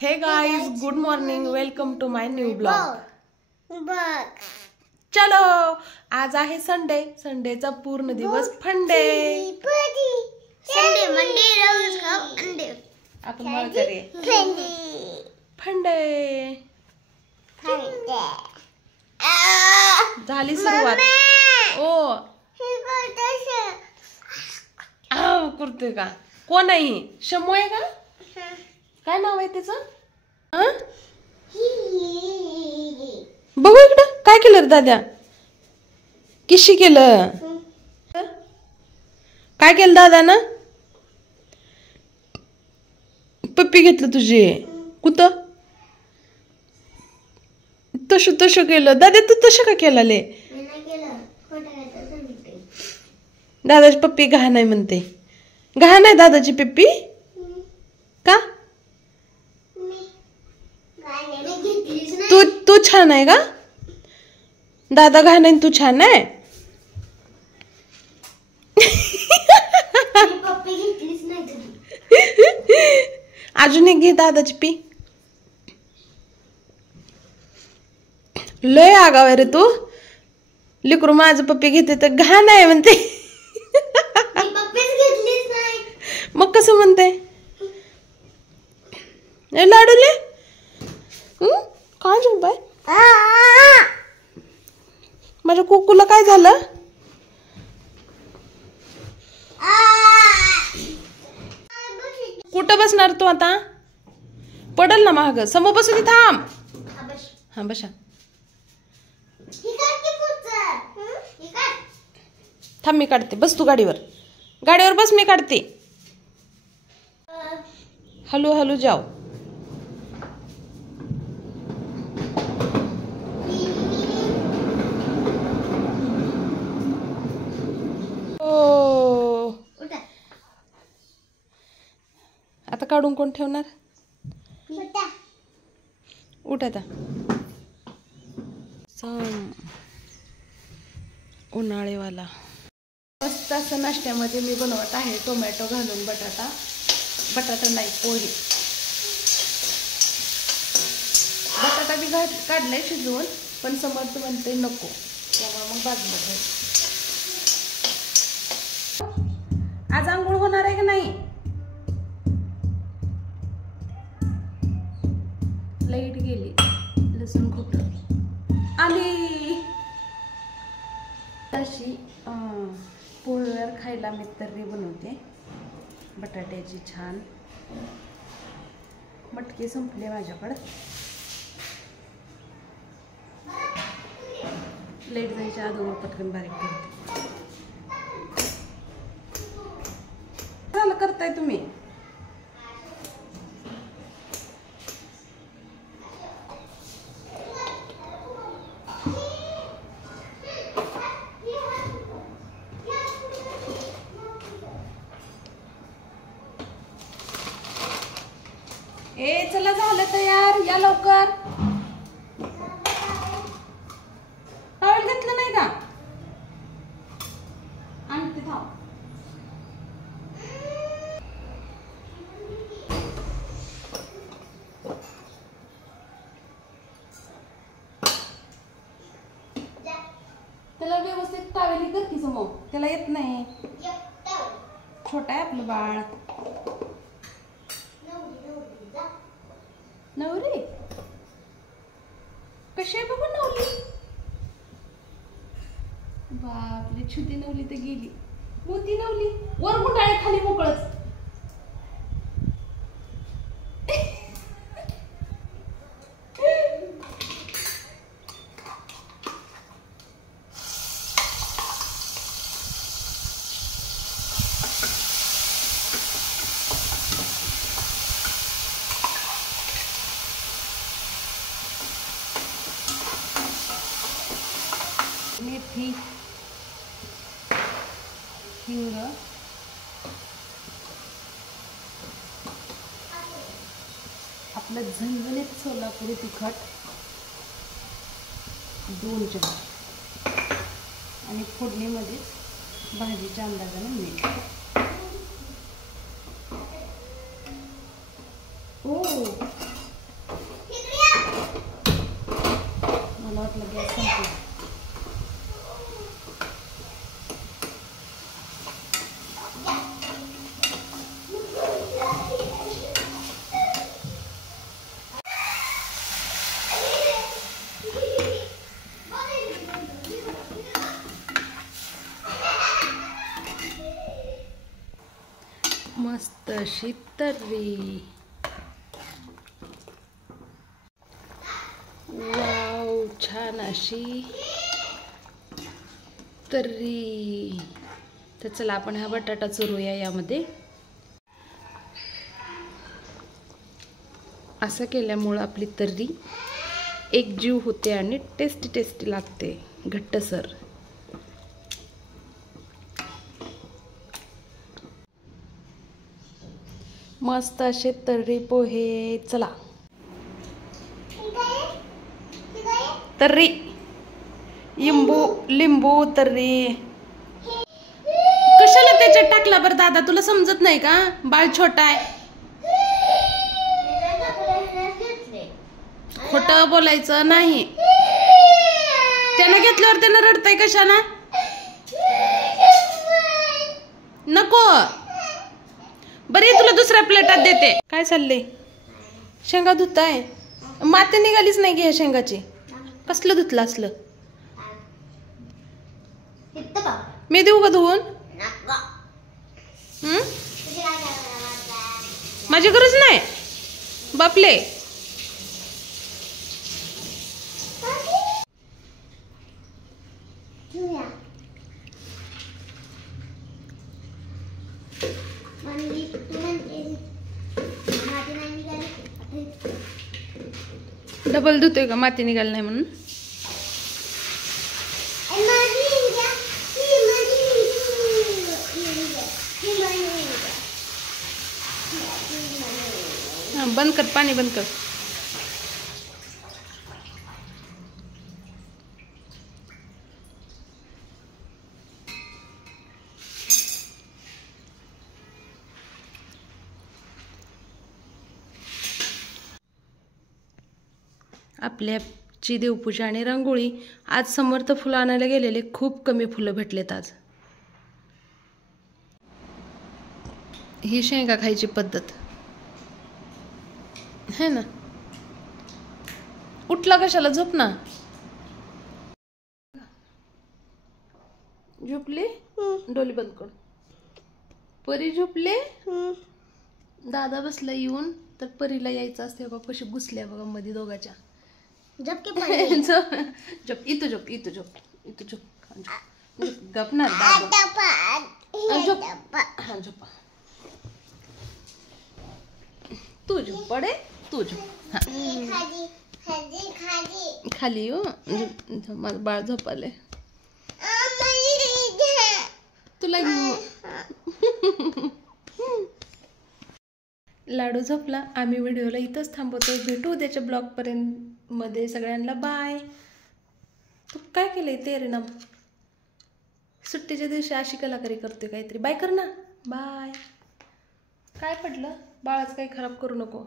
हे guys, good morning, welcome to my new blog. चलो, आज आहे संडे। संडेचा पूर्ण दिवस फंडे। संडे मंडे रोज खाओ अंडे। आपण मग करूया फंडे। झाली सुरुवात। ओ करतोय का? कोण आहे? शमू आहे का? काय नाव आहे त्याचं? बघू इकडं, काय केलं रे दाद्या? किशी केलं? काय केलं दादा ना? पप्पी घेतलं तुझे? कुठं? तसं केलं दादा? तू तसं का केलं ले? दादाची पप्पी घाण आहे म्हणते। घाण आहे दादाची पप्पी का? तू छान आहे का? दादा घाण आहे, तू छान आहे? अजून एक घे दादाची पी। लय आगाव आहे रे तू। लेकरू माझं पप्पी घेते तर घाण आहे म्हणते। मग कसं म्हणते? लाडूले काय झालं बाय? माझ्या कुकूला काय झालं? कुठं बसणार तू आता? पडल ना माग। समोर बसू दे, थांब। हा बसा। थांब, मी काढते। बस तू गाडीवर। गाडीवर बस, मी काढते। हलू हलू जाओ। आता काढून कोण ठेवणार? उठ आता। उन्हाळेवाला मस्त असं नाश्त्यामध्ये मी बनवत आहे टोमॅटो घालून बटाटा नाही, पोळी। बटाटा बी काढलाय शिजवून, पण समर्थ म्हणते नको, त्यामुळे मग बाजूला ठेव। आज आंघोळ होणार आहे का नाही? लाईट गेली, लसूण कुठं आली। तशी पोळीवर खायला मी तर्री बनवते बटाट्याची छान। मटके संपले माझ्याकडं। लाईट जायच्या अगोदर पटकन बारीक करते। चाल करताय तुम्ही? ए चला, झालं तयार, या लवकर। टॉवेल घेतलं नाही का? आणते, थांब। त्याला व्यवस्थित टॉवेल कर की समोर, त्याला येत नाही। छोटा आहे आपलं बाळ। नवरी कशी आहे बघू नवली? बापरे, छोटी नवली तर गेली। मोठी नवली वर गुंडाळे, खाली मोकळच। मेथी, हिंग, आपलं झणझणीत सोलापुरी तिखट 2 चमचे आणि फोडणीमध्ये भाजीच्या अंदाजाने मीठ। ओ अशी तर्री. वाव, छान अशी तर्री. तर चला आपण हा बटाटा चुरूया यामध्ये. असं केल्यामुळं आपली तर्री एक जीव होते आणि टेस्टी टेस्टी लागते, घट्टसर. मस्त असे तर्री पोहे. चला तर्री, लिंबू तर्री. कशाला त्याच्यात टाकला बरं दादा, तुला समजत नाही का? बाळ छोटा आहे. खोटं बोलायचं नाही. त्यानं घेतल्यावर त्यानं रडतंय कशाला? नको बरी, तुला दुसऱ्या प्लेटात देते. काय चाललंय? शेंगा धुताय? माती निघालीच नाही घे शेंगाची. कसलं धुतलं असलं? मी देऊ का धुवून? माझी गरज नाही बापले. डबल धुतोय का माती निघाली नाही म्हणून? बंद कर, पाणी बंद कर. आपल्याची देवपूजा आणि रांगोळी. आज समर्थ फुलं आणायला गेलेले, खूप कमी फुलं भेटलेत आज. ही शेंगा खायची पद्धत है ना. उठला कशाला? झोप ना. झोपले? डोली बंद कर. परी झोपले? दादा बसला येऊन, तर परीला यायचं असते बघा. कशी घुसल्या बघा मध्ये दोघाच्या. झोप, इथं झोप, इथं झोप, इथं झोप. गपणार झोप. हा झोप. तू झोप पडे, तू झोप. खाली येऊ. माझं बाळ झोपाले. तुला घेऊ. लाडू झोपला. आम्ही व्हिडिओला इथंच थांबवतो. भेटू उद्याच्या ब्लॉगपर्यंत मध्ये. सगळ्यांना बाय. तू काय केलंय तेरे नाम? सुट्टीच्या दिवशी अशी कलाकारी करते काहीतरी. बाय कर ना. बाय. काय पडलं? बाळाचं काही खराब करू नको.